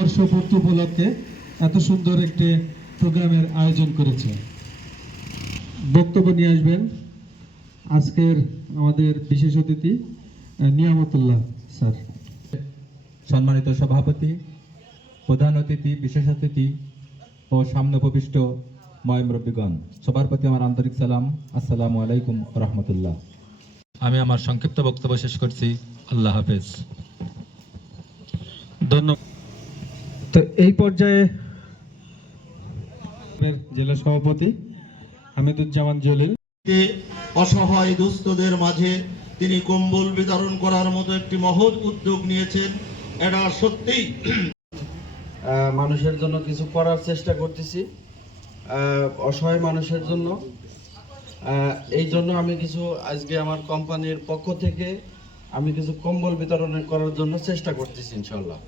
বর্ষপূর্তি উপলক্ষে এত সুন্দর একটি প্রোগ্রামের আয়োজন করেছে। বক্তব্য নিয়ে আসবেন আজকের আমাদের বিশেষ অতিথি নিয়ামতুল্লাহ স্যার। সম্মানিত সভাপতি, প্রধান অতিথি, বিশেষ অতিথি ও সামনে উপবিষ্ট ময়মরব্বীগণ, সবার প্রতি আমার আন্তরিক সালাম। আসসালামু আলাইকুম রহমতুল্লাহ। আমি আমার সংক্ষিপ্ত বক্তব্য শেষ করছি। আল্লাহ হাফেজ। ধন্যবাদ। তো এই পর্যায়ে জেলা সভাপতি হামিদুজ্জামান জলিল, অসহায় দুস্থদের মাঝে তিনি কম্বল বিতরণ করার মতো একটি মহৎ উদ্যোগ নিয়েছেন। এটা সত্যিই মানুষের জন্য কিছু করার চেষ্টা করতেছি, অসহায় মানুষের জন্য। এই জন্য আমি কিছু আজকে আমার কোম্পানির পক্ষ থেকে আমি কিছু কম্বল বিতরণ করার জন্য চেষ্টা করতেছি। ইনশাল্লাহ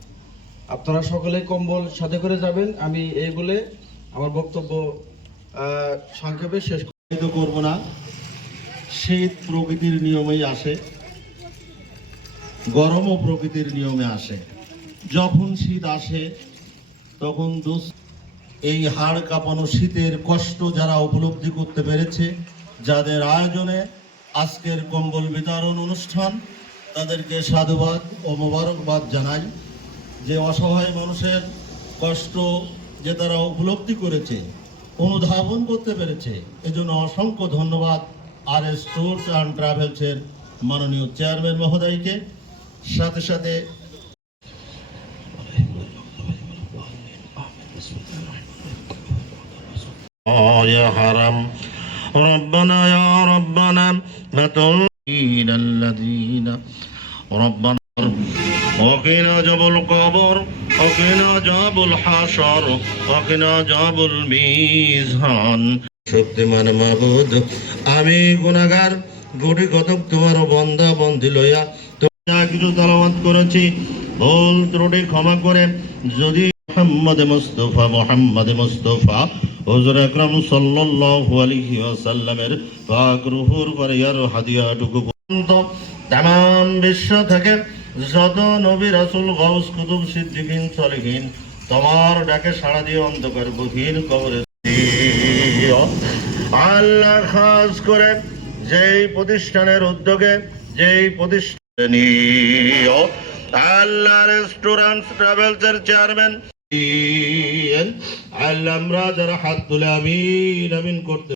আপনারা সকলে কম্বল সাথে করে যাবেন। আমি এই বলে আমার বক্তব্য সংক্ষেপে শেষ করব না। শীত প্রকৃতির নিয়মেই আসে, গরমও প্রকৃতির নিয়মে আসে। যখন শীত আসে তখন এই হাড় কাঁপানো শীতের কষ্ট যারা উপলব্ধি করতে পেরেছে, যাদের আয়োজনে আজকের কম্বল বিতরণ অনুষ্ঠান, তাদেরকে সাধুবাদ ও মোবারকবাদ জানাই। যে অসহায় মানুষের কষ্ট যে তারা উপলব্ধি করেছে, অনুধাবন করতে পেরেছে, এজন্য অসংখ্য ধন্যবাদ RS ট্যুরস অ্যান্ড ট্রাভেলসের মাননীয় চেয়ারম্যান মহোদয়কে। সাথে সাথে يا حرم ربنا يا ربنا متين الذين ربنا وقنا عذاب القبر وقنا عذاب الحشر وقنا عذاب الميزان। শক্তিমান মাবুদ, আমি গুনাহগার গুটি কতক তোমার বান্দা বন্দি লইয়া যা কিছু তেলাওয়াত করেছি ভুল ত্রুটি ক্ষমা করে, যদি মোহাম্মদ মুস্তাফা হুজুর আকরাম সাল্লাল্লাহু আলাইহি ওয়াসাল্লামের পাক রূহুর পরিয়ার হাদিয়াটুকু পর্যন্ত তামাম বিশ্ব থেকে যত নবী রাসূল গাউস কুতুব সিদ্দিকিন সালেহিন তোমার ডাকে সাড়া দিয়ে অন্ধকার গভীর কবরে আল্লাহ খাস করে যেই প্রতিষ্ঠানের উদ্যোগে যেই প্রতিষ্ঠানে আল্লাহ রেস্টুরেন্টস ট্রাভেলসের চেয়ারম্যান আল্লাহ, আমরা যারা হাত তুলে আমিন আমিন করতে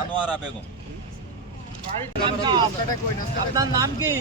আনোয়ারা বেগম। আপনার নাম কি?